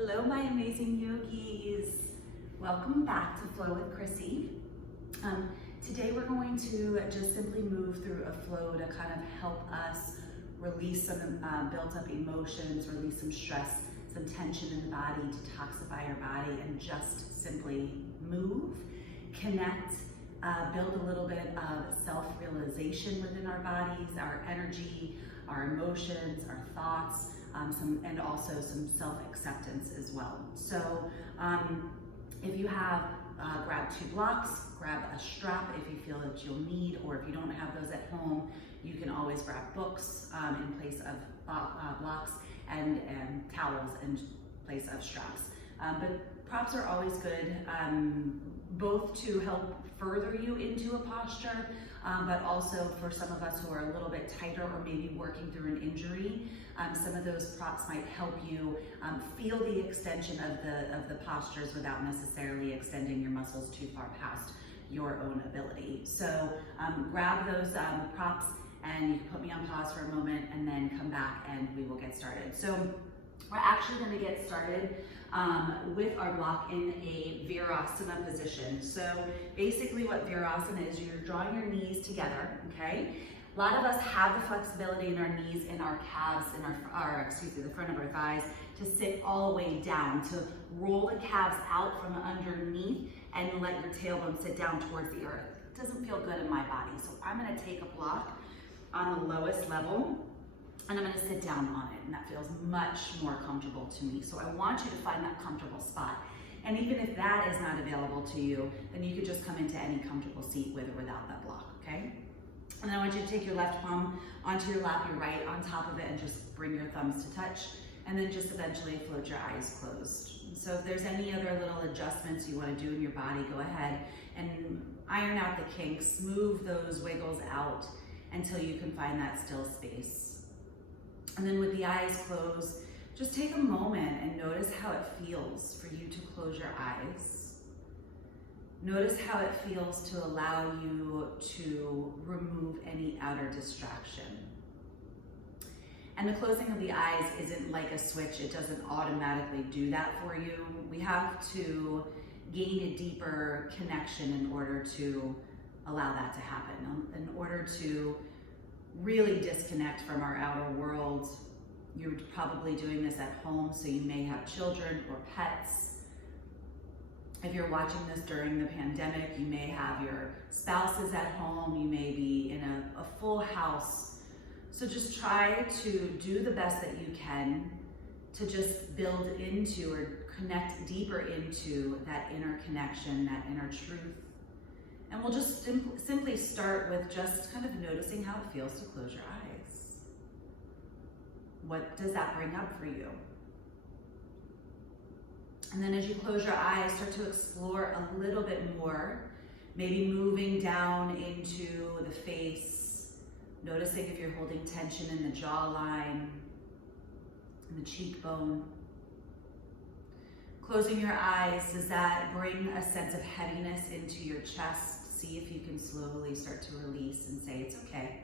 Hello, my amazing yogis. Welcome back to Flow with Chrissy. Today we're going to just simply move through a flow to kind of help us release some built up emotions, release some stress, some tension in the body, detoxify our body, and just simply move, connect, build a little bit of self-realization within our bodies, our energy, our emotions, our thoughts, and also some self-acceptance as well. So if you have, grab 2 blocks, grab a strap if you feel that you'll need, or if you don't have those at home, you can always grab books in place of blocks, and towels in place of straps. But props are always good, both to help further you into a posture, but also for some of us who are a little bit tighter or maybe working through an injury, some of those props might help you feel the extension of the postures without necessarily extending your muscles too far past your own ability. So grab those props, and you can put me on pause for a moment and then come back and we will get started. So we're actually going to get started with our block in a Virasana position. So basically what Virasana is, you're drawing your knees together, okay? A lot of us have the flexibility in our knees, in our calves, in the front of our thighs, to sit all the way down, to roll the calves out from underneath and let your tailbone sit down towards the earth. It doesn't feel good in my body, so I'm gonna take a block on the lowest level, and I'm gonna sit down on it, and that feels much more comfortable to me. So I want you to find that comfortable spot. And even if that is not available to you, then you could just come into any comfortable seat with or without that block, okay? And then I want you to take your left palm onto your lap, your right on top of it, and just bring your thumbs to touch, and then just eventually float your eyes closed. So if there's any other little adjustments you wanna do in your body, go ahead and iron out the kinks, move those wiggles out until you can find that still space. And then with the eyes closed, just take a moment and notice how it feels for you to close your eyes. Notice how it feels to allow you to remove any outer distraction. And the closing of the eyes isn't like a switch. It doesn't automatically do that for you. We have to gain a deeper connection in order to allow that to happen. In order to really disconnect from our outer world, you're probably doing this at home, so you may have children or pets. If you're watching this during the pandemic, you may have your spouses at home, you may be in a full house. So just try to do the best that you can to just build into or connect deeper into that inner connection, that inner truth. And we'll just simply start with just kind of noticing how it feels to close your eyes. What does that bring up for you? And then as you close your eyes, start to explore a little bit more, maybe moving down into the face, noticing if you're holding tension in the jawline, in the cheekbone. Closing your eyes, does that bring a sense of heaviness into your chest? See if you can slowly start to release and say, it's okay.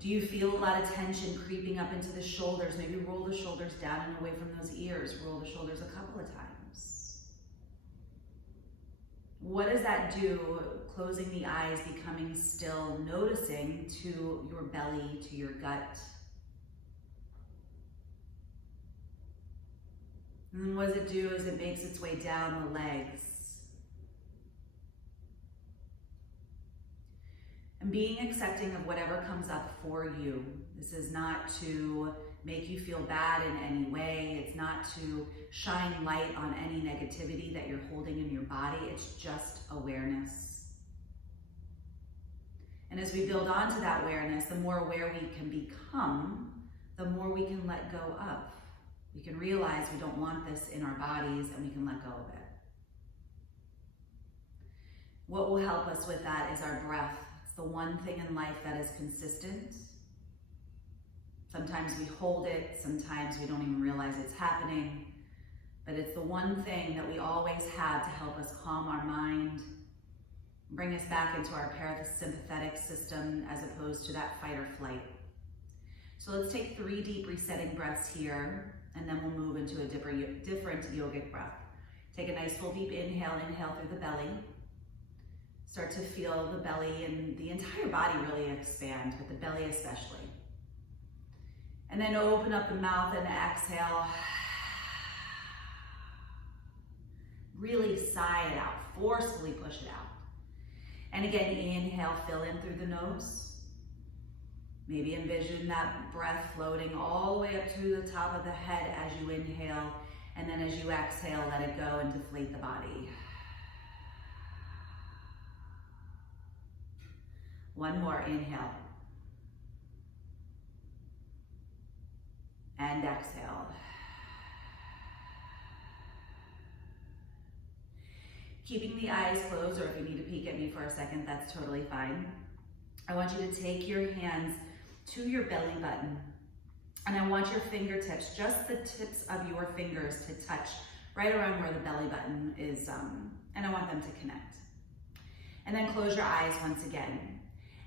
Do you feel a lot of tension creeping up into the shoulders? Maybe roll the shoulders down and away from those ears. Roll the shoulders a couple of times. What does that do? Closing the eyes, becoming still, noticing to your belly, to your gut. And then what does it do as it makes its way down the legs? And being accepting of whatever comes up for you. This is not to make you feel bad in any way. It's not to shine light on any negativity that you're holding in your body. It's just awareness. And as we build onto that awareness, the more aware we can become, the more we can let go of. We can realize we don't want this in our bodies, and we can let go of it. What will help us with that is our breath. It's the one thing in life that is consistent. Sometimes we hold it, sometimes we don't even realize it's happening, but it's the one thing that we always have to help us calm our mind, bring us back into our parasympathetic system as opposed to that fight or flight. So let's take 3 deep resetting breaths here, and then we'll move into a different yogic breath. Take a nice full deep inhale, inhale through the belly. Start to feel the belly and the entire body really expand, but the belly especially. And then open up the mouth and exhale. Really sigh it out, forcefully push it out. And again, inhale, fill in through the nose. Maybe envision that breath floating all the way up to the top of the head as you inhale, and then as you exhale, let it go and deflate the body. One more, inhale. And exhale. Keeping the eyes closed, or if you need to peek at me for a second, that's totally fine. I want you to take your hands to your belly button, and I want your fingertips, just the tips of your fingers, to touch right around where the belly button is, and I want them to connect. And then close your eyes once again.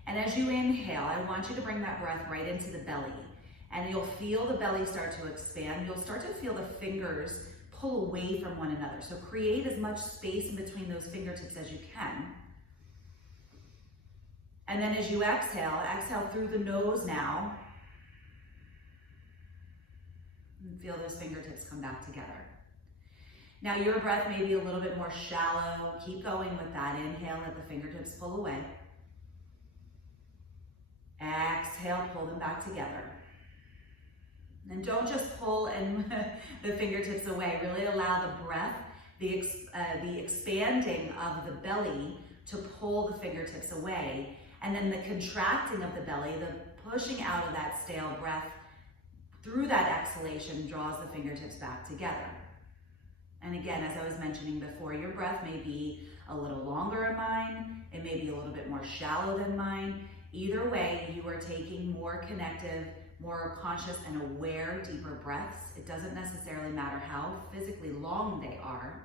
And as you inhale, I want you to bring that breath right into the belly, and you'll feel the belly start to expand. You'll start to feel the fingers pull away from one another. So create as much space in between those fingertips as you can. And then as you exhale, exhale through the nose now. And feel those fingertips come back together. Now your breath may be a little bit more shallow. Keep going with that. Inhale, let the fingertips pull away. Exhale, pull them back together. And don't just pull and the fingertips away. Really allow the breath, the expanding of the belly to pull the fingertips away. And then the contracting of the belly, the pushing out of that stale breath through that exhalation draws the fingertips back together. And again, as I was mentioning before, your breath may be a little longer than mine. It may be a little bit more shallow than mine. Either way, you are taking more connective, more conscious and aware, deeper breaths. It doesn't necessarily matter how physically long they are,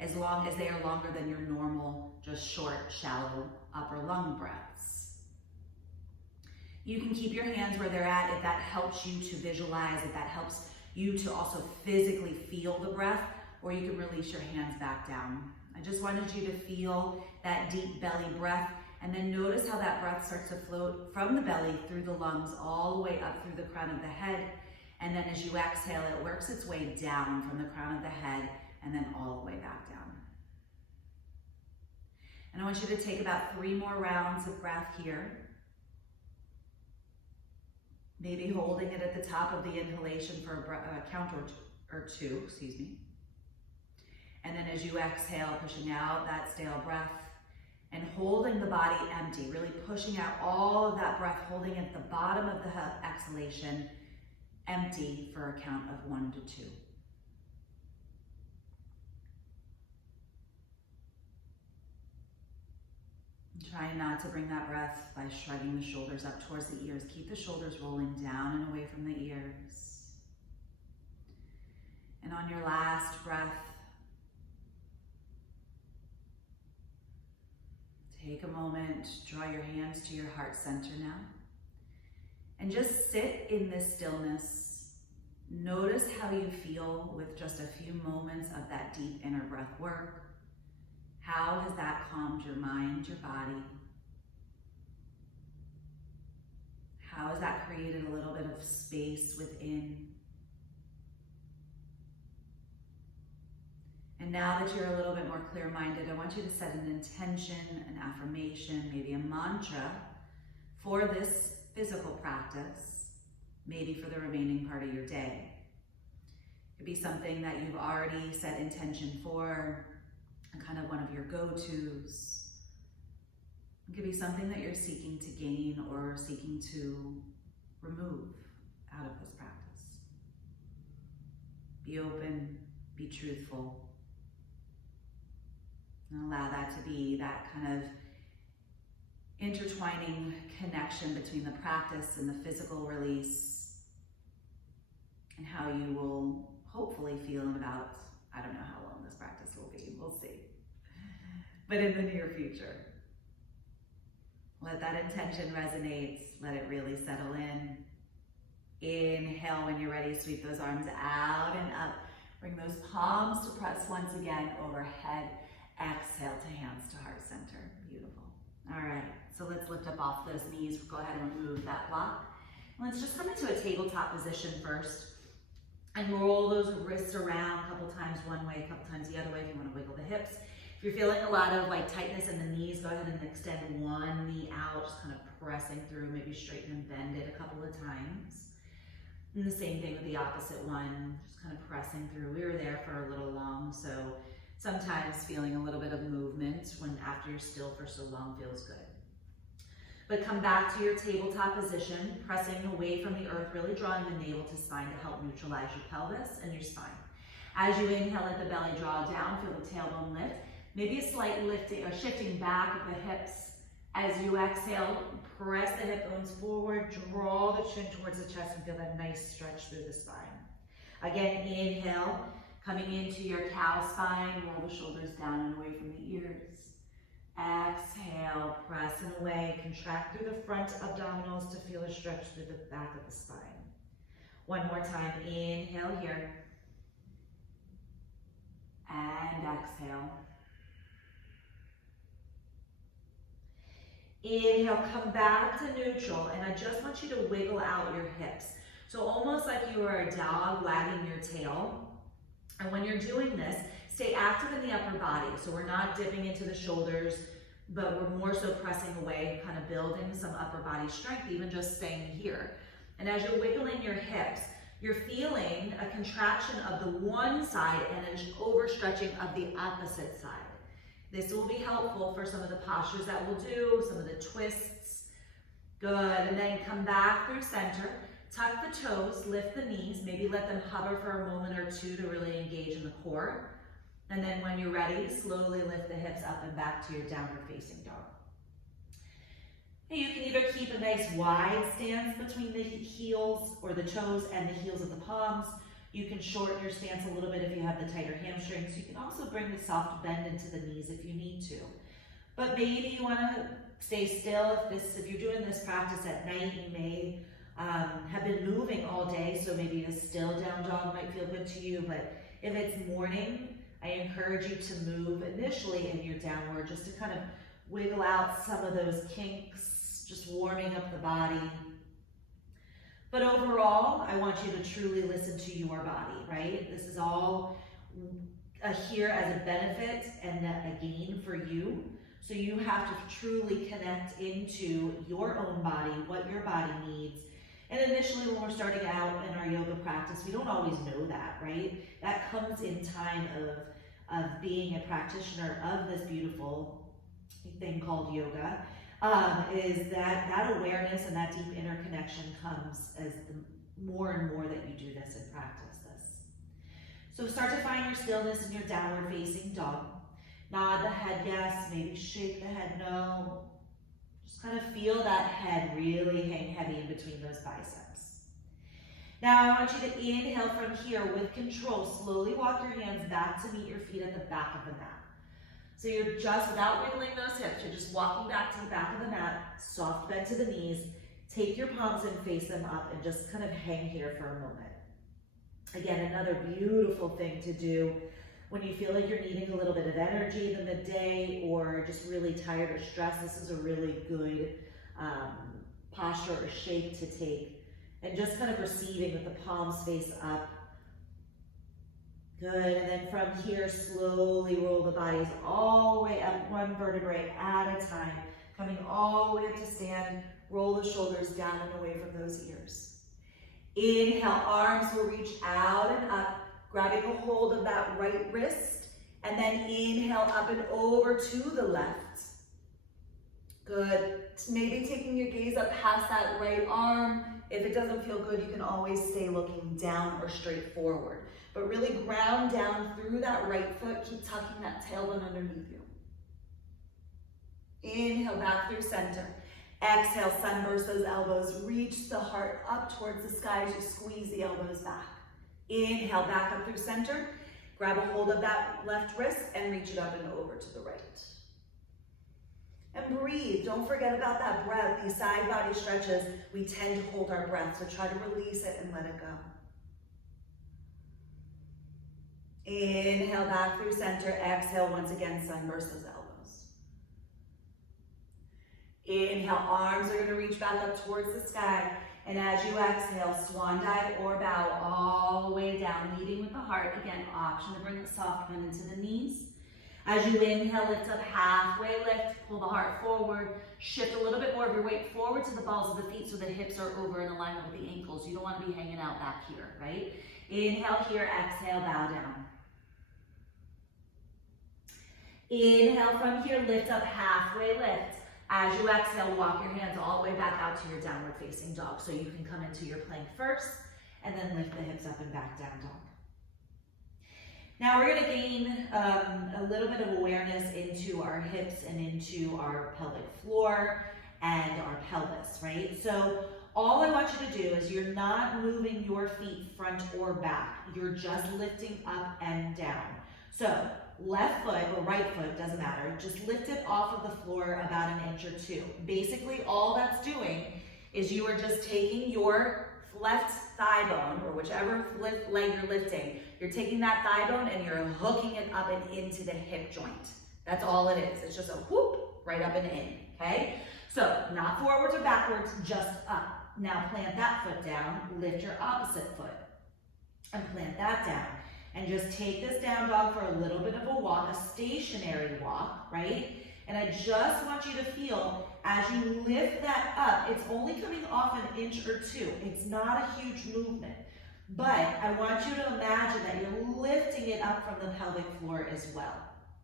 as long as they are longer than your normal, just short, shallow upper lung breaths. You can keep your hands where they're at if that helps you to visualize, if that helps you to also physically feel the breath, or you can release your hands back down. I just wanted you to feel that deep belly breath, and then notice how that breath starts to float from the belly through the lungs all the way up through the crown of the head. And then as you exhale, it works its way down from the crown of the head and then all the way back down. And I want you to take about 3 more rounds of breath here. Maybe holding it at the top of the inhalation for a count or two, excuse me. And then as you exhale, pushing out that stale breath and holding the body empty, really pushing out all of that breath, holding at the bottom of the exhalation, empty for a count of 1 to 2. Try not to bring that breath by shrugging the shoulders up towards the ears. Keep the shoulders rolling down and away from the ears. And on your last breath, take a moment, draw your hands to your heart center now, and just sit in this stillness. Notice how you feel with just a few moments of that deep inner breath work. How has that calmed your mind, your body? How has that created a little bit of space within? And now that you're a little bit more clear-minded, I want you to set an intention, an affirmation, maybe a mantra for this physical practice, maybe for the remaining part of your day. It could be something that you've already set intention for, kind of one of your go-tos. It could be something that you're seeking to gain or seeking to remove out of this practice. Be open, be truthful, and allow that to be that kind of intertwining connection between the practice and the physical release, and how you will hopefully feel in about, I don't know how long this practice will be, we'll see. But in the near future. Let that intention resonate, let it really settle in. Inhale, when you're ready, sweep those arms out and up. Bring those palms to press once again overhead. Exhale to hands to heart center. Beautiful. All right, so let's lift up off those knees. Go ahead and remove that block. Let's just come into a tabletop position first and roll those wrists around a couple times one way, a couple times the other way if you want to wiggle the hips. If you're feeling a lot of like tightness in the knees, go ahead and extend one knee out, just kind of pressing through, maybe straighten and bend it a couple of times. And the same thing with the opposite one, just kind of pressing through. We were there for a little long, so sometimes feeling a little bit of movement when after you're still for so long feels good. But come back to your tabletop position, pressing away from the earth, really drawing the navel to spine to help neutralize your pelvis and your spine. As you inhale, let the belly draw down, feel the tailbone lift. Maybe a slight lifting or shifting back of the hips. As you exhale, press the hip bones forward, draw the chin towards the chest and feel that nice stretch through the spine. Again, inhale, coming into your cow spine, roll the shoulders down and away from the ears. Exhale, pressing away, contract through the front abdominals to feel a stretch through the back of the spine. One more time, inhale here. And exhale. Inhale, come back to neutral, and I just want you to wiggle out your hips. So almost like you are a dog wagging your tail. And when you're doing this, stay active in the upper body. So we're not dipping into the shoulders, but we're more so pressing away, kind of building some upper body strength, even just staying here. And as you're wiggling your hips, you're feeling a contraction of the one side and an overstretching of the opposite side. This will be helpful for some of the postures that we'll do, some of the twists. Good, and then come back through center. Tuck the toes, lift the knees, maybe let them hover for a moment or two to really engage in the core. And then when you're ready, slowly lift the hips up and back to your downward facing dog. And you can either keep a nice wide stance between the heels or the toes and the heels of the palms. You can shorten your stance a little bit if you have the tighter hamstrings. You can also bring the soft bend into the knees if you need to. But maybe you want to stay still. If you're doing this practice at night, you may have been moving all day, so maybe a still down dog might feel good to you. But if it's morning, I encourage you to move initially in your downward, just to kind of wiggle out some of those kinks, just warming up the body. But overall, I want you to truly listen to your body, right? This is all here as a benefit and a gain for you. So you have to truly connect into your own body, what your body needs. And initially when we're starting out in our yoga practice, we don't always know that, right? That comes in time of being a practitioner of this beautiful thing called yoga. Is that awareness and that deep inner connection comes as the more and more that you do this and practice this. So start to find your stillness in your downward facing dog. Nod the head yes, maybe shake the head no. Just kind of feel that head really hang heavy in between those biceps. Now I want you to inhale from here with control. Slowly walk your hands back to meet your feet at the back of the mat. So you're just, without wiggling those hips, you're just walking back to the back of the mat, soft bend to the knees, take your palms and face them up and just kind of hang here for a moment. Again, another beautiful thing to do when you feel like you're needing a little bit of energy in the day or just really tired or stressed. This is a really good posture or shape to take. And just kind of receiving with the palms face up. Good, and then from here, slowly roll the bodies all the way up, one vertebrae at a time. Coming all the way up to stand, roll the shoulders down and away from those ears. Inhale, arms will reach out and up, grabbing a hold of that right wrist, and then inhale up and over to the left. Good, maybe taking your gaze up past that right arm. If it doesn't feel good, you can always stay looking down or straight forward. But really ground down through that right foot. Keep tucking that tailbone underneath you. Inhale back through center. Exhale, sunburst those elbows. Reach the heart up towards the sky as you squeeze the elbows back. Inhale back up through center. Grab a hold of that left wrist and reach it up and over to the right. And breathe. Don't forget about that breath. These side body stretches, we tend to hold our breath, so try to release it and let it go. Inhale back through center. Exhale once again, sunburst those elbows. Inhale, arms are going to reach back up towards the sky. And as you exhale, swan dive or bow all the way down, leading with the heart. Again, option to bring the soft bend into the knees. As you inhale, lift up, halfway lift, pull the heart forward, shift a little bit more of your weight forward to the balls of the feet so the hips are over in alignment with the ankles. You don't want to be hanging out back here, right? Inhale here, exhale, bow down. Inhale from here, lift up, halfway lift. As you exhale, walk your hands all the way back out to your downward facing dog. So you can come into your plank first and then lift the hips up and back, down dog. Now we're going to gain a little bit of awareness into our hips and into our pelvic floor and our pelvis, right? So all I want you to do is you're not moving your feet front or back. You're just lifting up and down. So left foot or right foot, doesn't matter, just lift it off of the floor about an inch or two. Basically all that's doing is you are just taking your left thigh bone, or whichever leg you're lifting, you're taking that thigh bone and you're hooking it up and into the hip joint. That's all it is. It's just a whoop, right up and in, okay? So not forwards or backwards, just up. Now plant that foot down, lift your opposite foot, and plant that down. And just take this down dog for a little bit of a walk, a stationary walk, right? And I just want you to feel as you lift that up, it's only coming off an inch or two. It's not a huge movement. But I want you to imagine that you're lifting it up from the pelvic floor as well,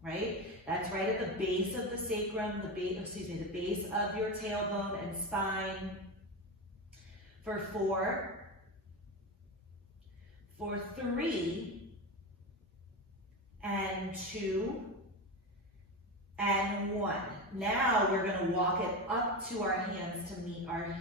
right? That's right at the base of the sacrum, the base of your tailbone and spine. For 4, for 3, and 2, and 1. Now we're going to walk it up to our hands to meet our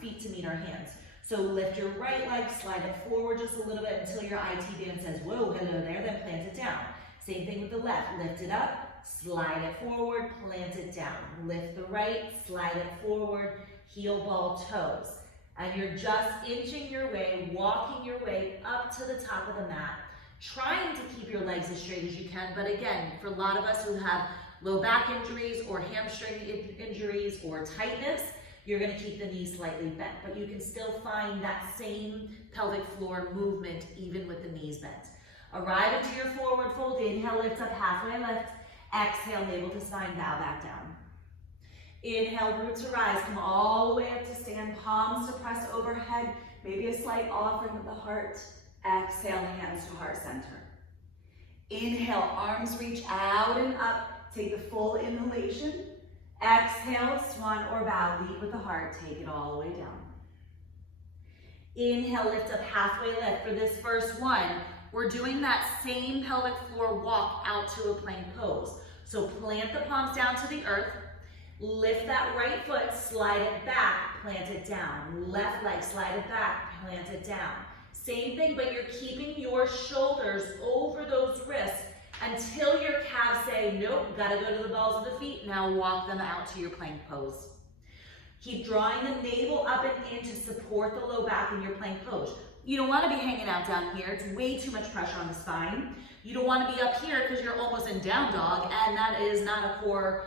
feet to meet our hands. So lift your right leg, slide it forward just a little bit until your IT band says, whoa, hello there, then plant it down. Same thing with the left. Lift it up, slide it forward, plant it down. Lift the right, slide it forward, heel, ball, toes. And you're just inching your way, walking your way up to the top of the mat, trying to keep your legs as straight as you can. But again, for a lot of us who have low back injuries or hamstring injuries or tightness, you're going to keep the knees slightly bent, but you can still find that same pelvic floor movement even with the knees bent. Arrive into your forward fold. Inhale, lift up, halfway lift. Exhale, navel to spine, bow back down. Inhale, root to rise. Come all the way up to stand, palms to press overhead. Maybe a slight offering of the heart. Exhale, hands to heart center. Inhale, arms reach out and up. Take the full inhalation. Exhale, swan or bow, lead with the heart, take it all the way down. Inhale, lift up, halfway lift. For this first one, we're doing that same pelvic floor walk out to a plank pose. So plant the palms down to the earth, lift that right foot, slide it back, plant it down. Left leg, slide it back, plant it down. Same thing, but you're keeping your shoulders over those wrists until your calves say, nope, gotta go to the balls of the feet. Now walk them out to your plank pose. Keep drawing the navel up and in to support the low back in your plank pose. You don't wanna be hanging out down here. It's way too much pressure on the spine. You don't wanna be up here because you're almost in down dog, and that is not a core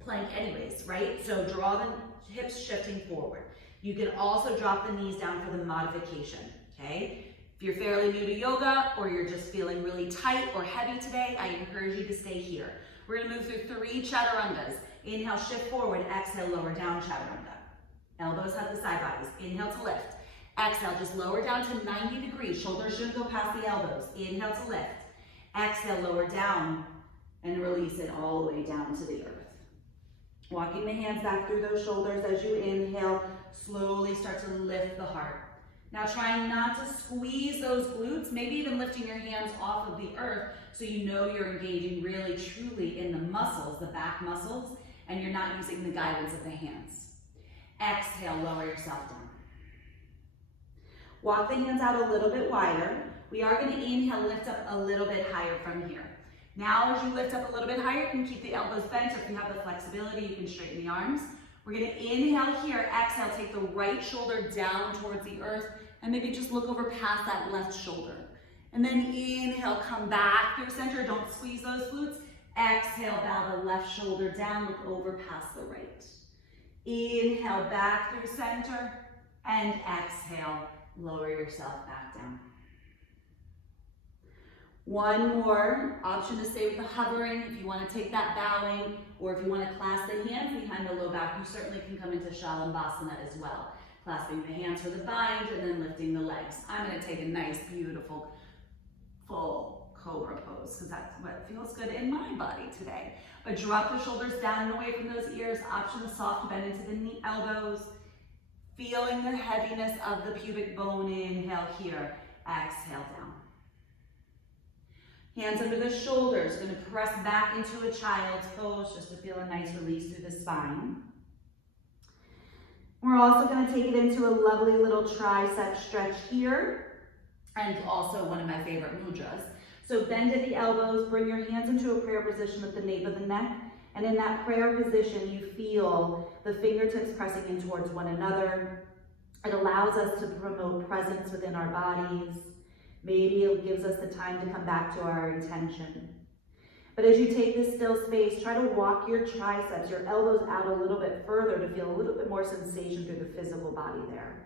plank anyways, right? So draw the hips shifting forward. You can also drop the knees down for the modification, okay? If you're fairly new to yoga or you're just feeling really tight or heavy today, I encourage you to stay here. We're gonna move through 3 chaturangas. Inhale, shift forward. Exhale, lower down chaturanga. Elbows hug the side bodies. Inhale to lift. Exhale, just lower down to 90 degrees. Shoulders shouldn't go past the elbows. Inhale to lift. Exhale, lower down and release it all the way down to the earth. Walking the hands back through those shoulders as you inhale, slowly start to lift the heart. Now trying not to squeeze those glutes, maybe even lifting your hands off of the earth so you know you're engaging really truly in the muscles, the back muscles, and you're not using the guidance of the hands. Exhale, lower yourself down. Walk the hands out a little bit wider. We are going to inhale, lift up a little bit higher from here. Now as you lift up a little bit higher, you can keep the elbows bent. If you have the flexibility, you can straighten the arms. We're gonna inhale here, exhale, take the right shoulder down towards the earth, and maybe just look over past that left shoulder. And then inhale, come back through center, don't squeeze those glutes. Exhale, bow the left shoulder down, look over past the right. Inhale, back through center, and exhale, lower yourself back down. One more option to stay with the hovering. If you want to take that bowing, or if you want to clasp the hands behind the low back, you certainly can come into Shalabhasana as well. Clasping the hands for the bind and then lifting the legs. I'm going to take a nice, beautiful, full cobra pose because that's what feels good in my body today. But drop the shoulders down and away from those ears. Option to soft bend into the knee elbows. Feeling the heaviness of the pubic bone. Inhale here. Exhale down. Hands under the shoulders. Going to press back into a child's pose just to feel a nice release through the spine. We're also going to take it into a lovely little tricep stretch here, and also one of my favorite mudras. So bend at the elbows, bring your hands into a prayer position with the nape of the neck, and in that prayer position, you feel the fingertips pressing in towards one another. It allows us to promote presence within our bodies. Maybe it gives us the time to come back to our intention. But as you take this still space, try to walk your triceps, your elbows out a little bit further to feel a little bit more sensation through the physical body there.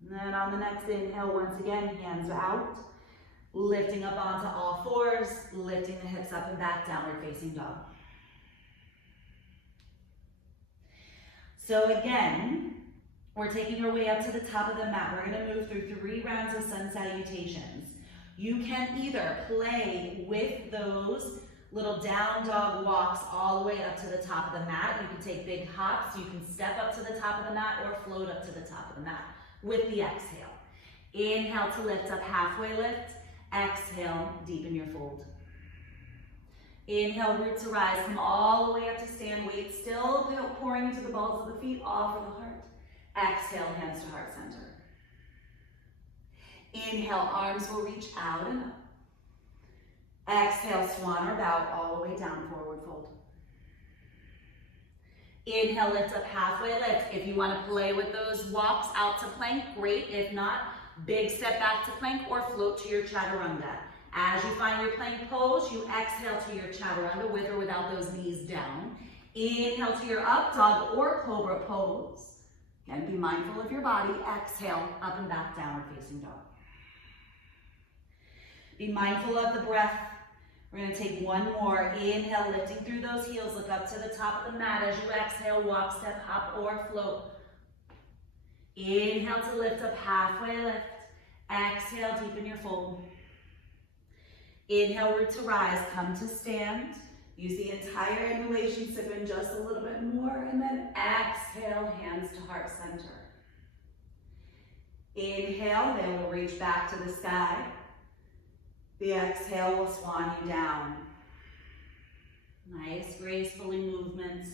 And then on the next inhale, once again, hands out, lifting up onto all fours, lifting the hips up and back, downward facing dog. So again, we're taking our way up to the top of the mat. We're going to move through 3 rounds of sun salutations. You can either play with those little down dog walks all the way up to the top of the mat. You can take big hops. You can step up to the top of the mat or float up to the top of the mat with the exhale. Inhale to lift up, halfway lift. Exhale, deepen your fold. Inhale, root to rise. Come all the way up to stand. Weight still pouring into the balls of the feet, all for the heart. Exhale, hands to heart center. Inhale, arms will reach out and up. Exhale, swan or bow all the way down, forward fold. Inhale, lift up, halfway lift. If you want to play with those walks out to plank, great. If not, big step back to plank or float to your chaturanga. As you find your plank pose, you exhale to your chaturanga with or without those knees down. Inhale to your up dog or cobra pose. Again, be mindful of your body. Exhale, up and back, downward facing dog. Be mindful of the breath. We're going to take one more. Inhale, lifting through those heels. Look up to the top of the mat. As you exhale, walk, step, hop, or float. Inhale to lift up, halfway lift. Exhale, deepen your fold. Inhale, root to rise. Come to stand. Use the entire inhalation, sip in just a little bit more, and then exhale, hands to heart center. Inhale, they will reach back to the sky. The exhale will swan you down. Nice, gracefully movements.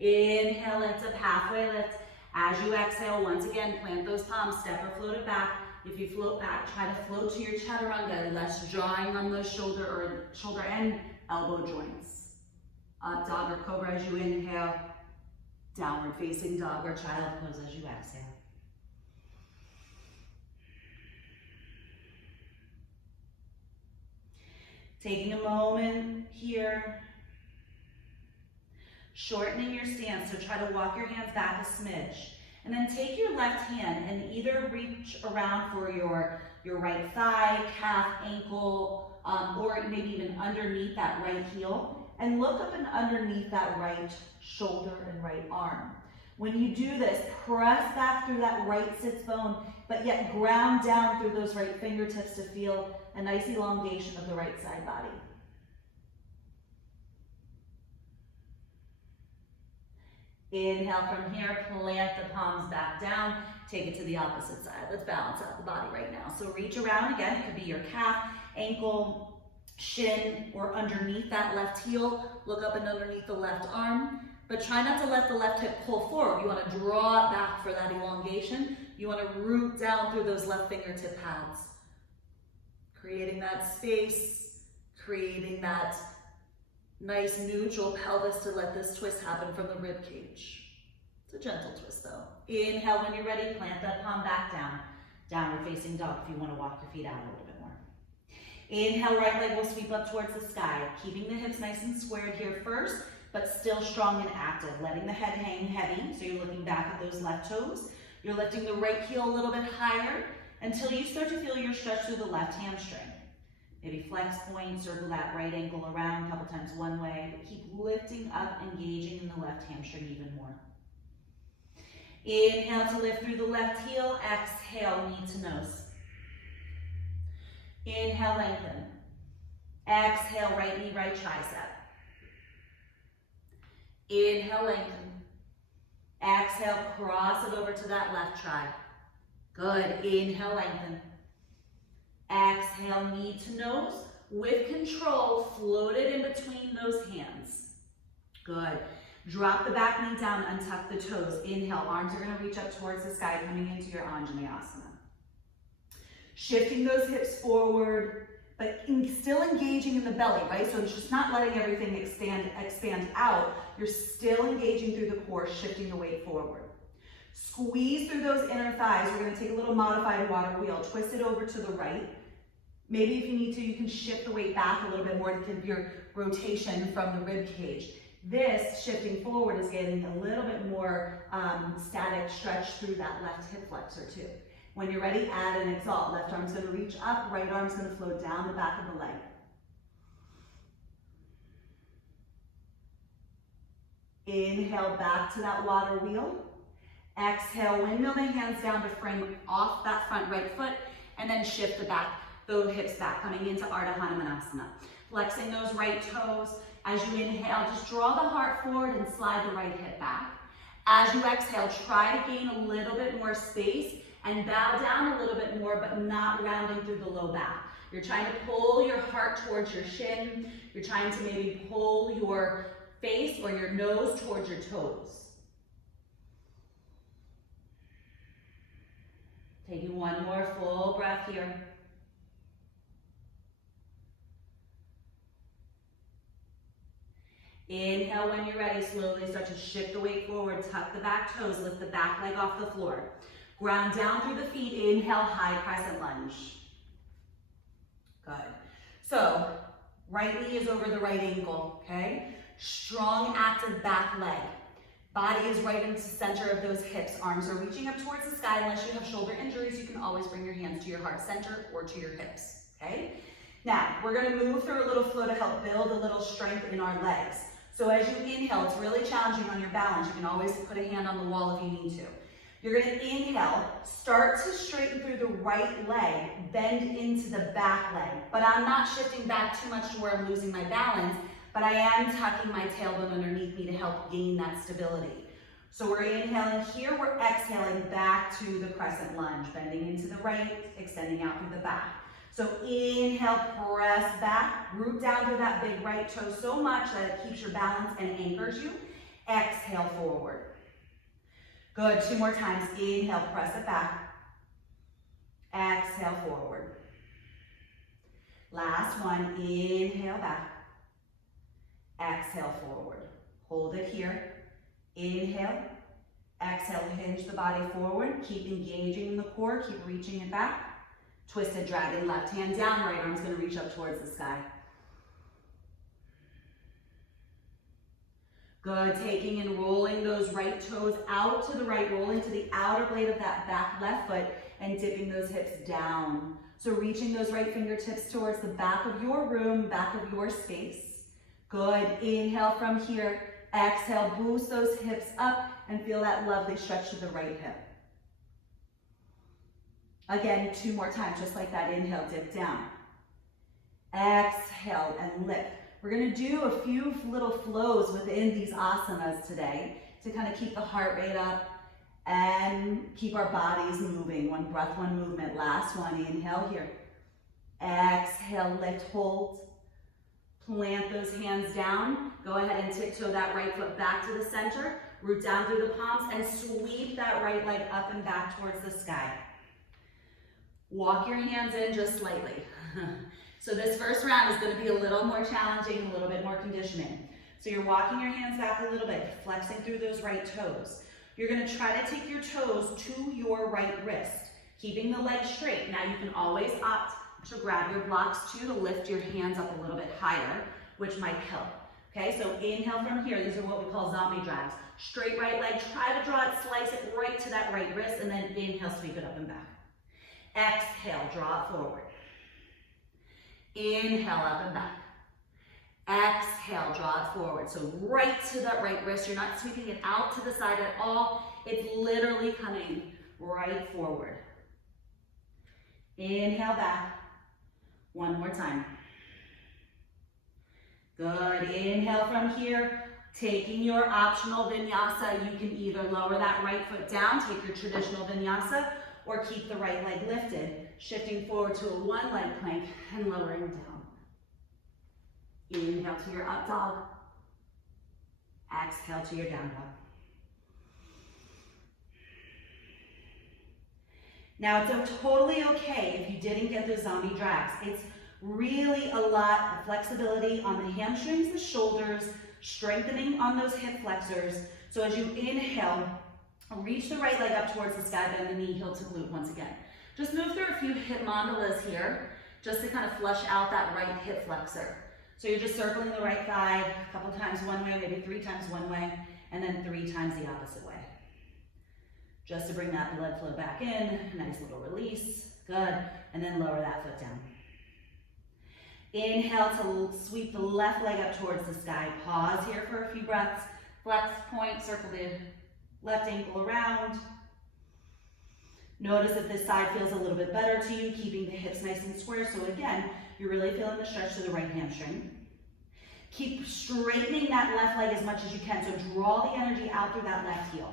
Inhale, lift up, halfway lift. As you exhale, once again, plant those palms, step or float it back. If you float back, try to float to your chaturanga, less drawing on those shoulder and elbow joints. Up dog or cobra as you inhale. Downward facing dog or child pose as you exhale. Taking a moment here. Shortening your stance, so try to walk your hands back a smidge. And then take your left hand and either reach around for your right thigh, calf, ankle, or maybe even underneath that right heel. And look up and underneath that right shoulder and right arm. When you do this, press back through that right sits bone, but yet ground down through those right fingertips to feel a nice elongation of the right side body. Inhale from here, plant the palms back down, take it to the opposite side. Let's balance out the body right now. So reach around again, it could be your calf, ankle, shin, or underneath that left heel. Look up and underneath the left arm. but try not to let the left hip pull forward. You want to draw it back for that elongation. You want to root down through those left fingertip pads. Creating that space, creating that nice neutral pelvis to let this twist happen from the rib cage. It's a gentle twist though. Inhale when you're ready, plant that palm back down. Downward facing dog if you want to walk your feet out a little bit more. Inhale, right leg will sweep up towards the sky, keeping the hips nice and squared here first, but still strong and active, letting the head hang heavy, so you're looking back at those left toes. You're lifting the right heel a little bit higher until you start to feel your stretch through the left hamstring. Maybe flex point, circle that right ankle around a couple times one way, but keep lifting up, engaging in the left hamstring even more. Inhale to lift through the left heel, exhale, knee to nose. Inhale, lengthen. Exhale, right knee, right tricep. Inhale, lengthen. Exhale, cross it over to that left tri. Good. Inhale, lengthen. Exhale, knee to nose. With control, float it in between those hands. Good. Drop the back knee down, untuck the toes. Inhale, arms are going to reach up towards the sky, coming into your Anjaneyasana. Shifting those hips forward, but still engaging in the belly, right? So it's just not letting everything expand out. You're still engaging through the core, shifting the weight forward. Squeeze through those inner thighs. We're going to take a little modified water wheel. Twist it over to the right. Maybe if you need to, you can shift the weight back a little bit more to give your rotation from the rib cage. This, shifting forward, is getting a little bit more static stretch through that left hip flexor too. When you're ready, add and exalt. Left arm's going to reach up, right arm's going to flow down the back of the leg. Inhale back to that water wheel. Exhale, windmill the hands down to frame off that front right foot, and then shift the hips back, coming into Ardha Hanumanasana. Flexing those right toes. As you inhale, just draw the heart forward and slide the right hip back. As you exhale, try to gain a little bit more space and bow down a little bit more, but not rounding through the low back. You're trying to pull your heart towards your shin. You're trying to maybe pull your face or your nose towards your toes. Taking one more full breath here. Inhale when you're ready, slowly start to shift the weight forward, tuck the back toes, lift the back leg off the floor. Ground down through the feet, inhale, high crescent lunge. Good. So, right knee is over the right ankle, okay? Strong, active back leg. Body is right into the center of those hips. Arms are reaching up towards the sky. Unless you have shoulder injuries, you can always bring your hands to your heart center or to your hips, okay? Now, we're gonna move through a little flow to help build a little strength in our legs. So as you inhale, it's really challenging on your balance. You can always put a hand on the wall if you need to. You're gonna inhale, start to straighten through the right leg, bend into the back leg. But I'm not shifting back too much to where I'm losing my balance, but I am tucking my tailbone underneath me to help gain that stability. So we're inhaling here, we're exhaling back to the crescent lunge, bending into the right, extending out through the back. So inhale, press back, root down to that big right toe so much that it keeps your balance and anchors you. Exhale forward. Good, 2 more times. Inhale, press it back. Exhale forward. Last one, inhale back. Exhale forward. Hold it here. Inhale. Exhale, hinge the body forward. Keep engaging in the core, keep reaching it back. Twisted dragon, left hand down, right arm's gonna reach up towards the sky. Good, taking and rolling those right toes out to the right, rolling to the outer blade of that back left foot and dipping those hips down. So reaching those right fingertips towards the back of your room, back of your space. Good, inhale from here, exhale, boost those hips up and feel that lovely stretch to the right hip. Again, 2 more times, just like that. Inhale, dip down. Exhale and lift. We're gonna do a few little flows within these asanas today to kind of keep the heart rate up and keep our bodies moving. 1 breath, 1 movement. Last one, inhale here. Exhale, lift, hold. Plant those hands down. Go ahead and tiptoe that right foot back to the center. Root down through the palms and sweep that right leg up and back towards the sky. Walk your hands in just slightly. So this first round is going to be a little more challenging, a little bit more conditioning. So you're walking your hands back a little bit, flexing through those right toes. You're going to try to take your toes to your right wrist, keeping the leg straight. Now you can always opt to grab your blocks too, to lift your hands up a little bit higher, which might help. Okay, so inhale from here. These are what we call zombie drags. Straight right leg, try to draw it, slice it right to that right wrist, and then inhale, sweep it up and back. Exhale, draw it forward. Inhale, up and back. Exhale, draw it forward. So right to that right wrist. You're not sweeping it out to the side at all. It's literally coming right forward. Inhale back. One more time. Good. Inhale from here. Taking your optional vinyasa, you can either lower that right foot down, take your traditional vinyasa, or keep the right leg lifted, shifting forward to a one leg plank and lowering down. Inhale to your up dog. Exhale to your down dog. Now it's totally okay if you didn't get those zombie drags. It's really a lot of flexibility on the hamstrings, the shoulders, strengthening on those hip flexors. So as you inhale, reach the right leg up towards the sky, bend the knee, heel to glute once again. Just move through a few hip mandalas here, just to kind of flush out that right hip flexor. So you're just circling the right thigh a couple times one way, maybe 3 times one way, and then 3 times the opposite way. Just to bring that blood flow back in, nice little release, good, and then lower that foot down. Inhale to sweep the left leg up towards the sky. Pause here for a few breaths. Flex, point, circle the left ankle around. Notice if this side feels a little bit better to you, keeping the hips nice and square. So again, you're really feeling the stretch to the right hamstring. Keep straightening that left leg as much as you can. So draw the energy out through that left heel.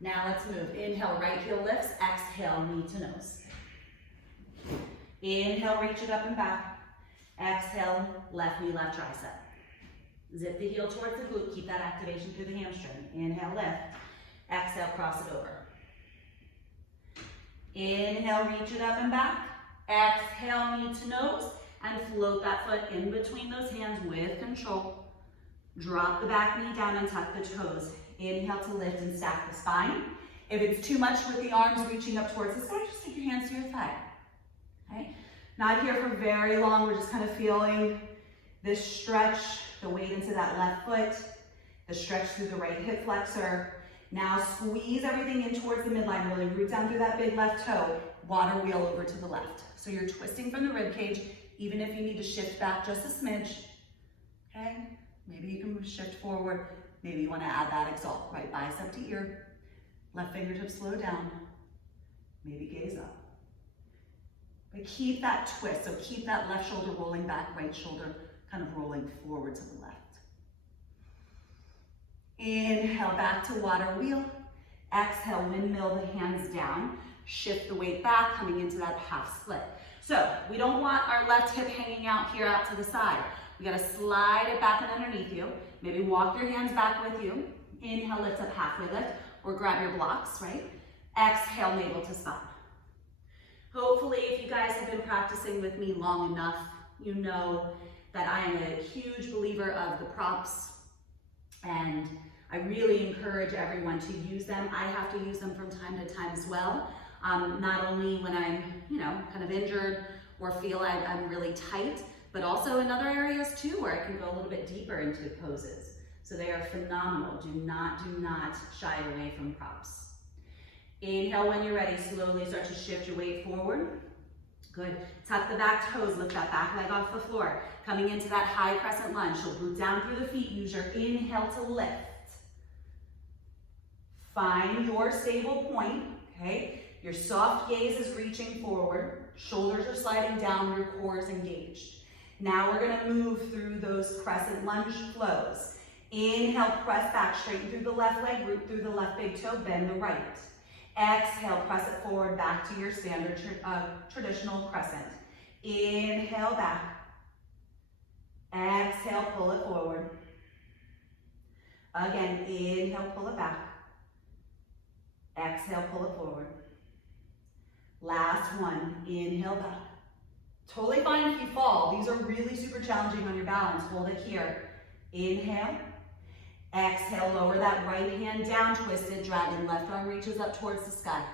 Now let's move. Inhale, right heel lifts. Exhale, knee to nose. Inhale, reach it up and back. Exhale, left knee, left tricep. Zip the heel towards the glute. Keep that activation through the hamstring. Inhale, lift. Exhale, cross it over. Inhale, reach it up and back. Exhale, knee to nose. And float that foot in between those hands with control. Drop the back knee down and tuck the toes. Inhale to lift and stack the spine. If it's too much with the arms reaching up towards the sky, just take your hands to your thigh. Okay? Not here for very long. We're just kind of feeling this stretch, the weight into that left foot, the stretch through the right hip flexor. Now squeeze everything in towards the midline. Really root down through that big left toe. Water wheel over to the left. So you're twisting from the rib cage, even if you need to shift back just a smidge. Okay? Maybe you can shift forward. Maybe you want to add that exalt. Right bicep to ear. Left fingertips slow down. Maybe gaze up. But keep that twist. So keep that left shoulder rolling back, right shoulder kind of rolling forward to the left. Inhale back to water wheel. Exhale, windmill the hands down. Shift the weight back, coming into that half split. So we don't want our left hip hanging out here out to the side. We gotta slide it back and underneath you. Maybe walk your hands back with you. Inhale, lift up halfway lift, or grab your blocks, right? Exhale, navel to spine. Hopefully, if you guys have been practicing with me long enough, you know that I am a huge believer of the props, and I really encourage everyone to use them. I have to use them from time to time as well. Not only when I'm, kind of injured or feel I'm really tight, but also in other areas too, where I can go a little bit deeper into poses. So they are phenomenal. Do not shy away from props. Inhale when you're ready. Slowly start to shift your weight forward. Good. Tuck the back toes. Lift that back leg off the floor. Coming into that high crescent lunge. So root down through the feet. Use your inhale to lift. Find your stable point. Okay. Your soft gaze is reaching forward. Shoulders are sliding down. Your core is engaged. Now we're going to move through those crescent lunge flows. Inhale, press back, straighten through the left leg, root through the left big toe, bend the right. Exhale, press it forward back to your standard traditional crescent. Inhale back. Exhale, pull it forward. Again, inhale, pull it back. Exhale, pull it forward. Last one, inhale back. Totally fine if you fall. These are really super challenging on your balance. Hold it here. Inhale. Exhale, lower that right hand down, twisted dragon. Left arm reaches up towards the sky.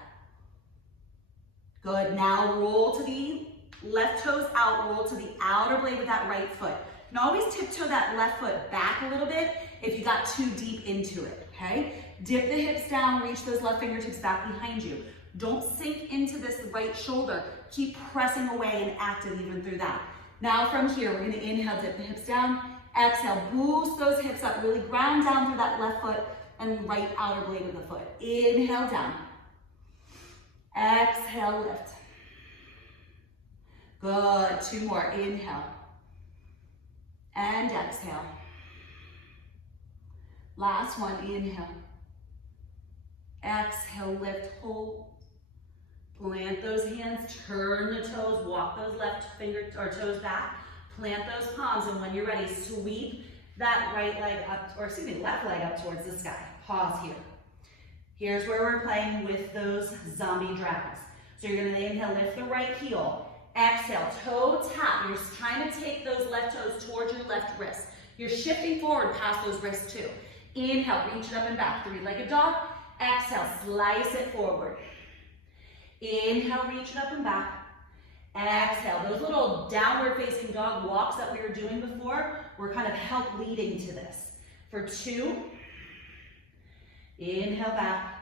Good, now roll to the left toes out, roll to the outer blade with that right foot. You can always tiptoe that left foot back a little bit if you got too deep into it, okay? Dip the hips down, reach those left fingertips back behind you. Don't sink into this right shoulder. Keep pressing away and active even through that. Now from here, we're gonna inhale, dip the hips down. Exhale, boost those hips up, really ground down through that left foot and right outer blade of the foot. Inhale down. Exhale, lift. Good, 2 more, inhale. And exhale. Last one, inhale. Exhale, lift, hold. Plant those hands, turn the toes, walk those left finger or toes back. Plant those palms, and when you're ready, sweep that right leg up, or excuse me, left leg up towards the sky. Pause here. Here's where we're playing with those zombie dragons. So you're gonna inhale, lift the right heel. Exhale, toe tap. You're trying to take those left toes towards your left wrist. You're shifting forward past those wrists too. Inhale, reach it up and back, 3-legged dog. Exhale, slice it forward. Inhale, reach it up and back. Exhale, those little downward facing dog walks that we were doing before, we're kind of help leading to this. For 2, inhale back,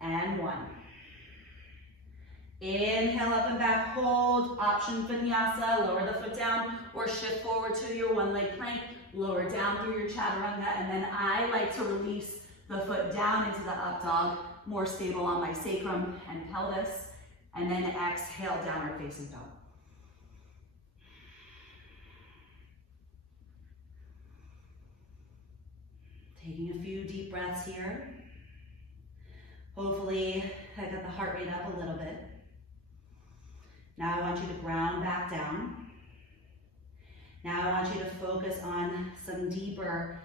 and 1. Inhale up and back, hold, option vinyasa, lower the foot down, or shift forward to your 1-leg plank, lower down through your chaturanga, and then I like to release the foot down into the up dog, more stable on my sacrum and pelvis. And then exhale, downward facing dog. Taking a few deep breaths here. Hopefully, I got the heart rate up a little bit. Now I want you to ground back down. Now I want you to focus on some deeper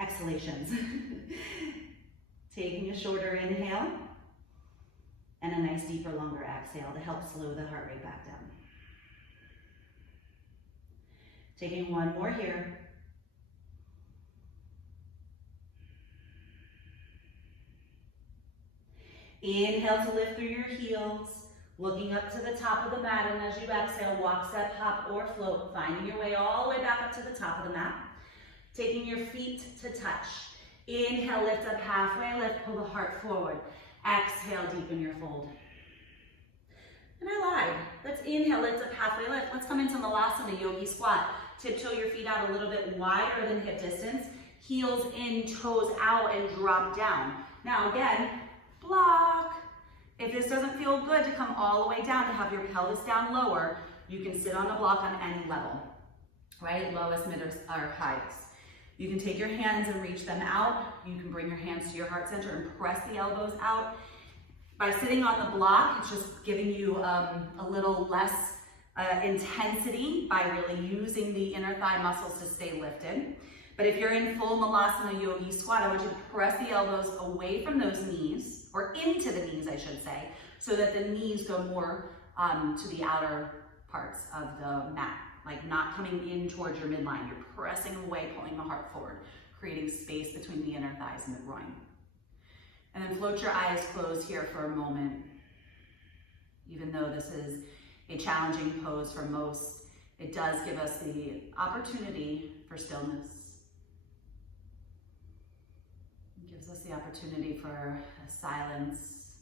exhalations. Taking a shorter inhale. And a nice deeper, longer exhale to help slow the heart rate back down. Taking 1 more here. Inhale to lift through your heels, looking up to the top of the mat, and as you exhale, walk, step, hop, or float, finding your way all the way back up to the top of the mat. Taking your feet to touch. Inhale, lift up halfway, lift, pull the heart forward. Exhale, deepen your fold. And I lied. Let's inhale, lift up halfway lift. Let's come into Malasana, yogi squat. Tiptoe your feet out a little bit wider than hip distance. Heels in, toes out, and drop down. Now again, block. If this doesn't feel good to come all the way down, to have your pelvis down lower, you can sit on a block on any level, right? Lowest, mid, or highest. You can take your hands and reach them out. You can bring your hands to your heart center and press the elbows out. By sitting on the block, it's just giving you a little less intensity by really using the inner thigh muscles to stay lifted. But if you're in full Malasana yogi squat, I want you to press the elbows away from those knees, or into the knees, I should say, so that the knees go more to the outer parts of the mat. Like not coming in towards your midline. You're pressing away, pulling the heart forward, creating space between the inner thighs and the groin. And then float your eyes closed here for a moment. Even though this is a challenging pose for most, it does give us the opportunity for stillness. It gives us the opportunity for a silence.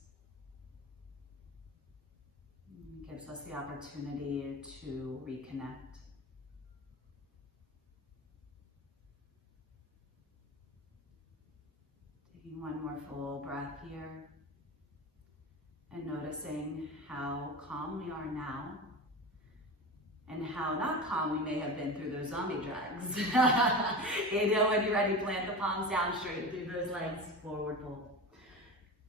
It gives us the opportunity to reconnect. Taking 1 more full breath here and noticing how calm we are now and how not calm we may have been through those zombie drags. Inhale, when you're ready, plant the palms down straight through those legs, forward fold.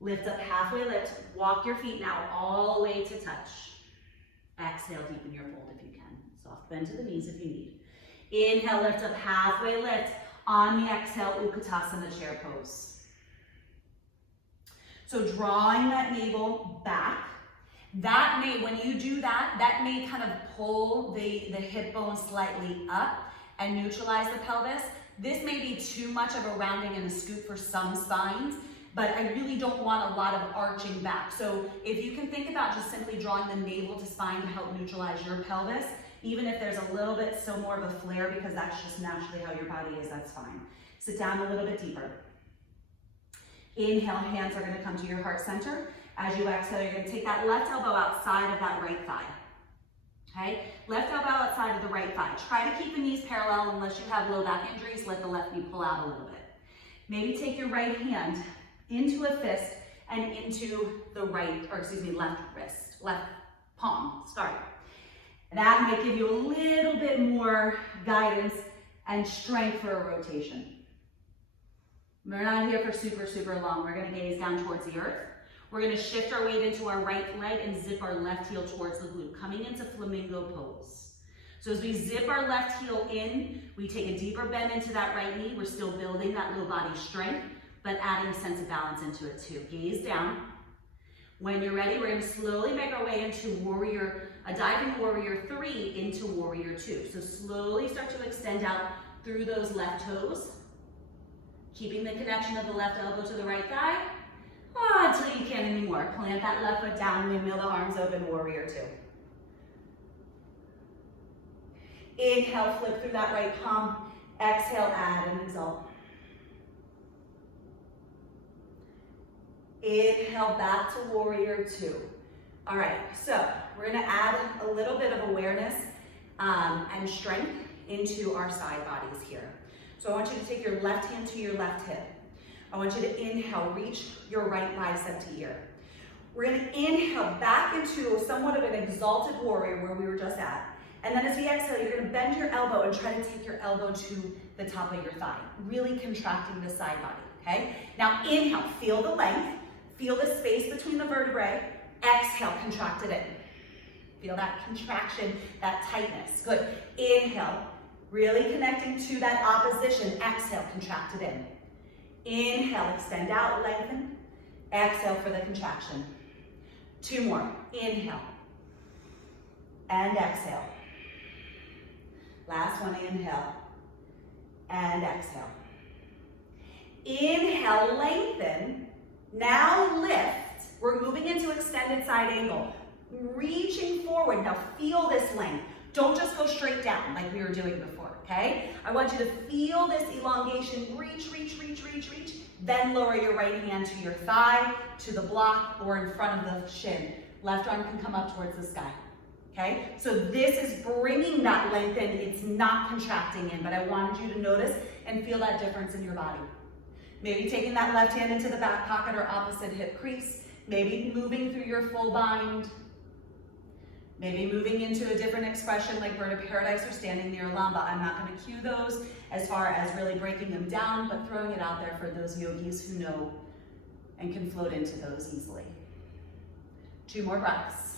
Lift up halfway lift, walk your feet now all the way to touch. Exhale, deepen your fold if you can. Soft bend to the knees if you need. Inhale, lift up, halfway lift. On the exhale, Utkatasana chair pose. So drawing that navel back. That may, when you do that, that may kind of pull the hip bone slightly up and neutralize the pelvis. This may be too much of a rounding and a scoop for some spines, but I really don't want a lot of arching back. So if you can think about just simply drawing the navel to spine to help neutralize your pelvis, even if there's a little bit still more of a flare because that's just naturally how your body is, that's fine. Sit down a little bit deeper. Inhale, hands are gonna come to your heart center. As you exhale, you're gonna take that left elbow outside of that right thigh. Okay, left elbow outside of the right thigh. Try to keep the knees parallel unless you have low back injuries. Let the left knee pull out a little bit. Maybe take your right hand into a fist and into the left wrist, left palm, sorry. That might give you a little bit more guidance and strength for a rotation. We're not here for super long. We're gonna gaze down towards the earth. We're gonna shift our weight into our right leg and zip our left heel towards the glute, coming into flamingo pose. So as we zip our left heel in, we take a deeper bend into that right knee. We're still building that low body strength, but adding a sense of balance into it too. Gaze down. When you're ready, we're gonna slowly make our way into a diving warrior 3 into warrior 2. So slowly start to extend out through those left toes, keeping the connection of the left elbow to the right thigh, until you can't anymore. Plant that left foot down, windmill the arms open, warrior 2. Inhale, flip through that right palm. Exhale, add and exalt. Inhale, back to warrior 2. All right, so we're gonna add a little bit of awareness and strength into our side bodies here. So I want you to take your left hand to your left hip. I want you to inhale, reach your right bicep to ear. We're gonna inhale back into somewhat of an exalted warrior where we were just at. And then as we exhale, you're gonna bend your elbow and try to take your elbow to the top of your thigh, really contracting the side body, okay? Now inhale, feel the length, feel the space between the vertebrae. Exhale, contract it in. Feel that contraction, that tightness. Good. Inhale, really connecting to that opposition. Exhale, contract it in. Inhale, extend out, lengthen. Exhale for the contraction. 2 more. Inhale. And exhale. Last one, inhale. And exhale. Inhale, lengthen. Now lift. We're moving into extended side angle. Reaching forward. Now feel this length. Don't just go straight down like we were doing before, okay? I want you to feel this elongation. Reach. Then lower your right hand to your thigh, to the block, or in front of the shin. Left arm can come up towards the sky, okay? So this is bringing that length in. It's not contracting in, but I wanted you to notice and feel that difference in your body. Maybe taking that left hand into the back pocket or opposite hip crease. Maybe moving through your full bind. Maybe moving into a different expression like Bird of Paradise or standing near Lamba. I'm not going to cue those as far as really breaking them down, but throwing it out there for those yogis who know and can float into those easily. 2 more breaths.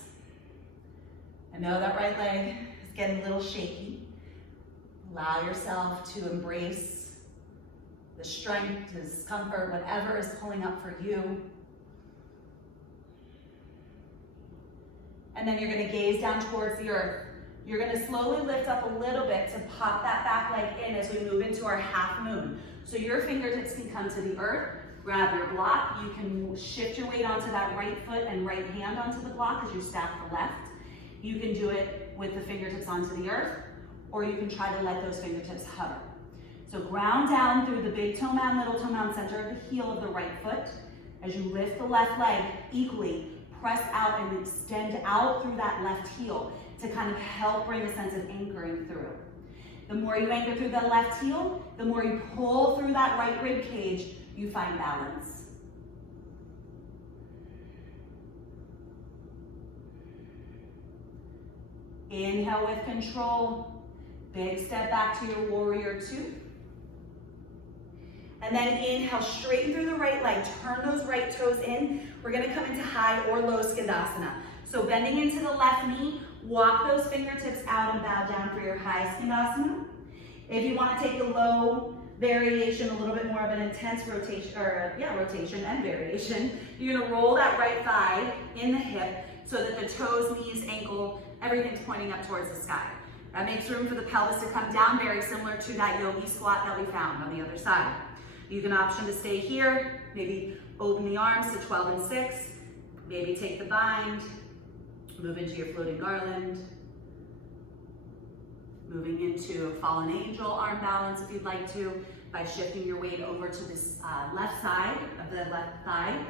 I know that right leg is getting a little shaky. Allow yourself to embrace the strength, discomfort, whatever is pulling up for you. And then you're gonna gaze down towards the earth. You're gonna slowly lift up a little bit to pop that back leg in as we move into our half moon. So your fingertips can come to the earth, grab your block. You can shift your weight onto that right foot and right hand onto the block as you stack the left. You can do it with the fingertips onto the earth, or you can try to let those fingertips hover. So ground down through the big toe mound, little toe mound, center of the heel of the right foot. As you lift the left leg equally, press out and extend out through that left heel to kind of help bring a sense of anchoring through. The more you anchor through the left heel, the more you pull through that right rib cage, you find balance. Inhale with control. Big step back to your warrior 2. And then inhale, straighten through the right leg. Turn those right toes in. We're gonna come into high or low skandasana. So bending into the left knee, Walk those fingertips out and bow down for your high skandasana. If you want to take the low variation, a little bit more of an intense rotation, rotation and variation, you're gonna roll that right thigh in the hip so that the toes, knees, ankle, everything's pointing up towards the sky. That makes room for the pelvis to come down, very similar to that yogi squat that we found on the other side. You can option to stay here, maybe open the arms to 12 and 6, maybe take the bind, move into your floating garland, moving into a fallen angel arm balance if you'd like to, by shifting your weight over to this left side of the left thigh,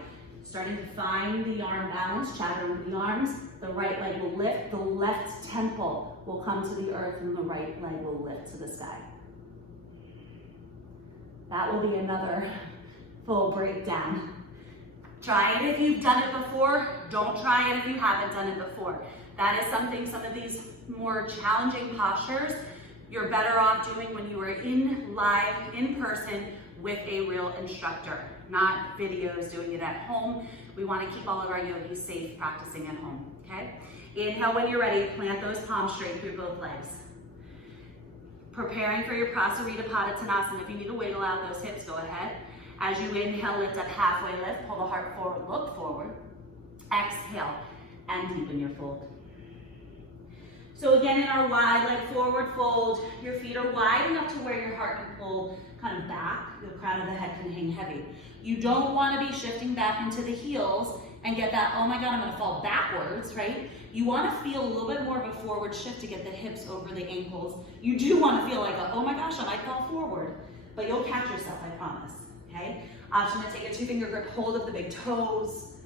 starting to find the arm balance, chattering with the arms. The right leg will lift, the left temple will come to the earth, and the right leg will lift to the sky. That will be another full breakdown. Try it if you've done it before. Don't try it if you haven't done it before. That is something, some of these more challenging postures, you're better off doing when you are live, in person, with a real instructor, not videos doing it at home. We want to keep all of our yogis safe practicing at home, okay? Inhale when you're ready, plant those palms straight through both legs. Preparing for your Prasarita Padottanasana. If you need to wiggle out those hips, go ahead. As you inhale, lift up, halfway lift, pull the heart forward, look forward. Exhale, and deepen your fold. So again, in our wide leg forward fold, your feet are wide enough to where your heart can pull kind of back, the crown of the head can hang heavy. You don't want to be shifting back into the heels and get that, oh my God, I'm gonna fall backwards, right? You want to feel a little bit more of a forward shift to get the hips over the ankles. You do want to feel like, oh my gosh, I might fall forward, but you'll catch yourself, I promise, okay? Option to take a 2-finger grip hold of the big toes,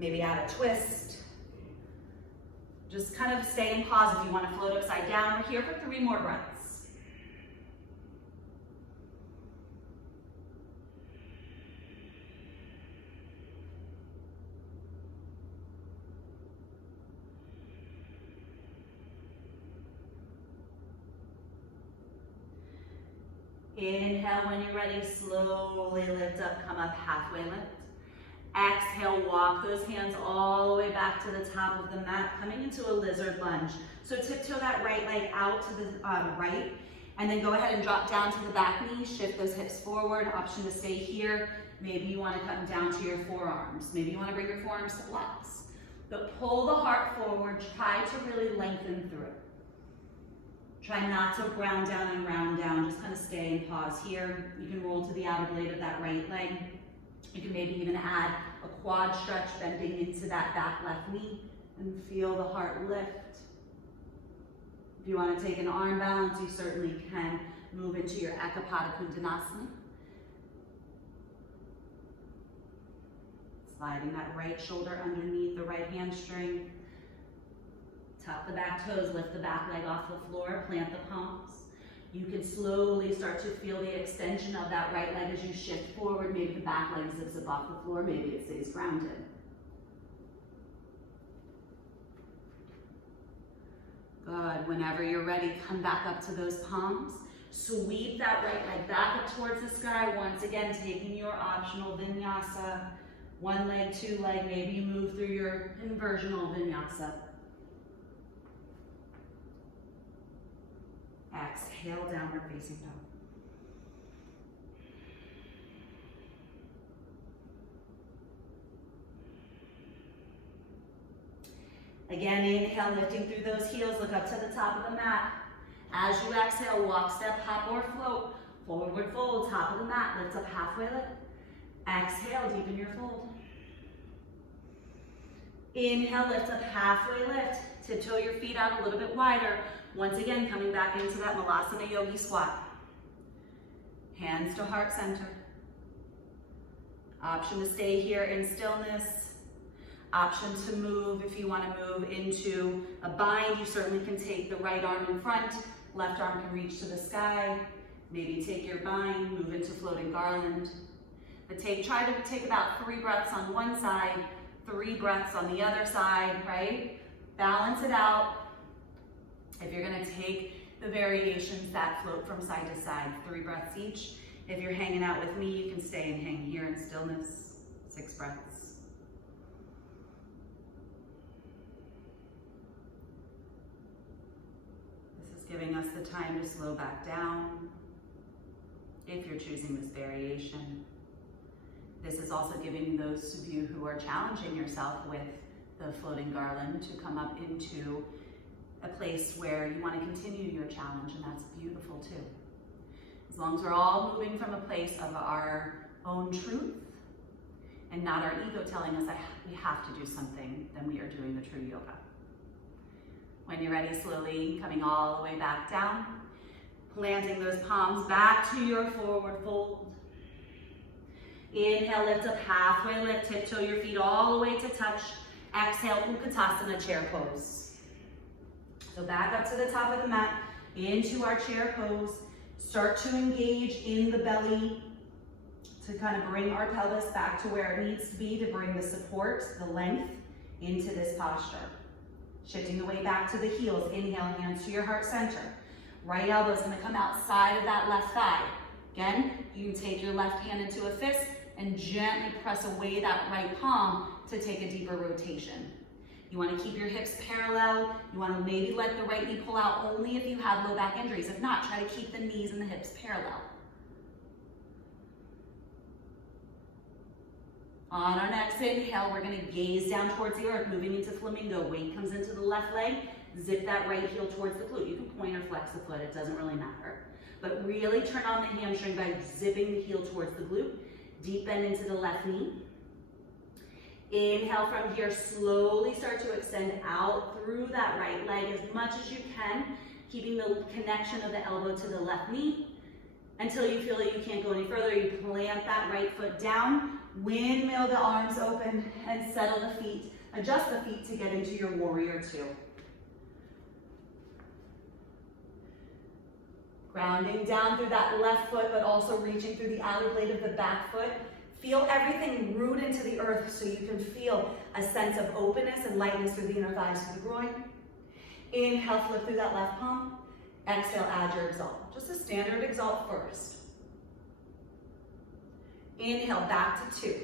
maybe add a twist. Just kind of stay in pause if you want to float upside down. We're here for 3 more breaths. Inhale when you're ready, slowly lift up, come up, halfway lift. Exhale, walk those hands all the way back to the top of the mat, coming into a lizard lunge. So tiptoe that right leg out to the right, and then go ahead and drop down to the back knee, shift those hips forward, option to stay here. Maybe you want to come down to your forearms. Maybe you want to bring your forearms to blocks. But pull the heart forward, try to really lengthen through. Try not to ground down and round down, just kind of stay in pause here. You can roll to the outer blade of that right leg. You can maybe even add a quad stretch, bending into that back left knee, and feel the heart lift. If you want to take an arm balance, you certainly can move into your Ekapada Kundinasana. Sliding that right shoulder underneath the right hamstring. Tap the back toes, lift the back leg off the floor, plant the palms. You can slowly start to feel the extension of that right leg as you shift forward. Maybe the back leg zips up off the floor, maybe it stays grounded. Good, whenever you're ready, come back up to those palms. Sweep that right leg back up towards the sky. Once again, taking your optional vinyasa. 1 leg, 2 leg, maybe you move through your inversional vinyasa. Exhale, downward facing dog. Again, inhale, lifting through those heels, look up to the top of the mat. As you exhale, walk, step, hop, or float. Forward fold, top of the mat, lift up, halfway lift. Exhale, deepen your fold. Inhale, lift up, halfway lift. Tiptoe your feet out a little bit wider. Once again, coming back into that Malasana Yogi squat. Hands to heart center. Option to stay here in stillness. Option to move if you want to move into a bind. You certainly can take the right arm in front. Left arm can reach to the sky. Maybe take your bind, move into floating garland. But try to take about 3 breaths on one side, 3 breaths on the other side, right? Balance it out. If you're gonna take the variations that float from side to side, 3 breaths each. If you're hanging out with me, you can stay and hang here in stillness, 6 breaths. giving us the time to slow back down if you're choosing this variation. This is also giving those of you who are challenging yourself with the floating garland to come up into a place where you want to continue your challenge, and that's beautiful too. As long as we're all moving from a place of our own truth and not our ego telling us we have to do something, then we are doing the true yoga. When you're ready, slowly coming all the way back down, planting those palms back to your forward fold. Inhale, lift up, halfway lift, tiptoe your feet all the way to touch. Exhale, Utkatasana, chair pose. So back up to the top of the mat, into our chair pose. Start to engage in the belly to kind of bring our pelvis back to where it needs to be to bring the support, the length into this posture. Shifting the weight back to the heels. Inhale, hands to your heart center. Right elbow is going to come outside of that left thigh. Again, you can take your left hand into a fist and gently press away that right palm to take a deeper rotation. You want to keep your hips parallel. You want to maybe let the right knee pull out only if you have low back injuries. If not, try to keep the knees and the hips parallel. On our next inhale, we're going to gaze down towards the earth, moving into flamingo. Weight comes into the left leg. Zip that right heel towards the glute. You can point or flex the foot, it doesn't really matter. But really turn on the hamstring by zipping the heel towards the glute. Deep bend into the left knee. Inhale from here, slowly start to extend out through that right leg as much as you can, keeping the connection of the elbow to the left knee. Until you feel that you can't go any further, you plant that right foot down, windmill the arms open, and settle the feet. Adjust the feet to get into your warrior two. Grounding down through that left foot, but also reaching through the outer blade of the back foot. Feel everything root into the earth so you can feel a sense of openness and lightness through the inner thighs to the groin. Inhale, flip through that left palm. Exhale, add your exalt. Just a standard exalt first. Inhale, back to 2.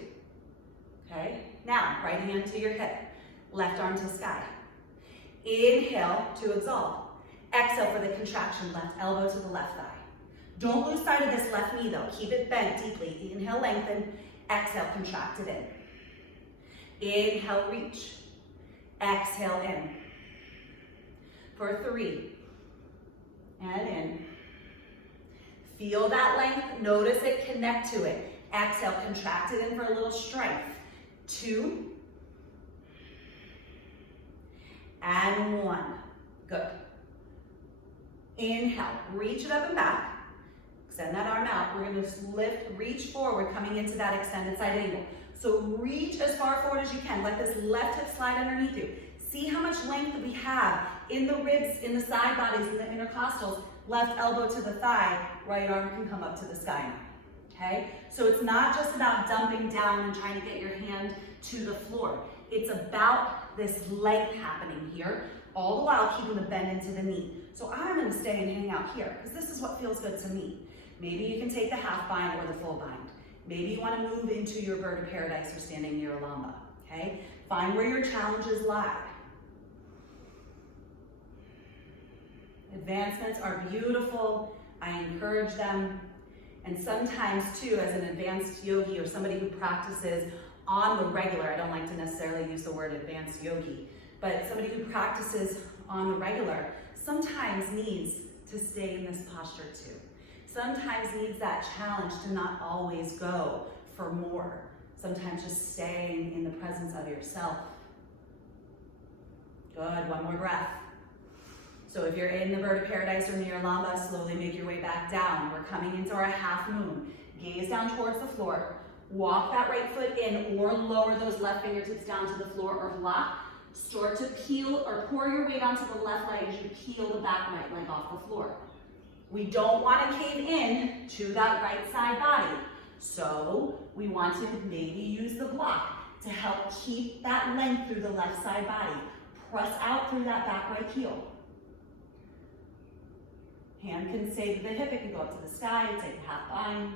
Okay, now right hand to your hip, left arm to sky. Inhale to exalt. Exhale for the contraction, left elbow to the left thigh. Don't lose sight of this left knee though. Keep it bent deeply. Inhale, lengthen. Exhale, contract it in. Inhale, reach. Exhale, in. For 3. And in. Feel that length. Notice it, connect to it. Exhale, contract it in for a little strength. 2. And 1. Good. Inhale, reach it up and back. Extend that arm out. We're going to lift, reach forward, coming into that extended side angle. So reach as far forward as you can. Let this left hip slide underneath you. See how much length we have in the ribs, in the side bodies, in the intercostals. Left elbow to the thigh, right arm can come up to the sky now. Okay? So it's not just about dumping down and trying to get your hand to the floor. It's about this length happening here, all the while keeping the bend into the knee. So I'm going to stay and hang out here because this is what feels good to me. Maybe you can take the half bind or the full bind. Maybe you want to move into your bird of paradise or standing near Lamba. Okay? Find where your challenges lie. Advancements are beautiful. I encourage them. And sometimes too, as an advanced yogi or somebody who practices on the regular, I don't like to necessarily use the word advanced yogi, but somebody who practices on the regular sometimes needs to stay in this posture too. Sometimes needs that challenge to not always go for more. Sometimes just staying in the presence of yourself. Good, one more breath. So if you're in the bird of paradise or near Lamba, slowly make your way back down. We're coming into our half moon. Gaze down towards the floor. Walk that right foot in or lower those left fingertips down to the floor or block. Start to peel or pour your weight onto the left leg as you peel the back right leg off the floor. We don't want to cave in to that right side body. So we want to maybe use the block to help keep that length through the left side body. Press out through that back right heel. Hand can stay to the hip, it can go up to the sky, take a half bind.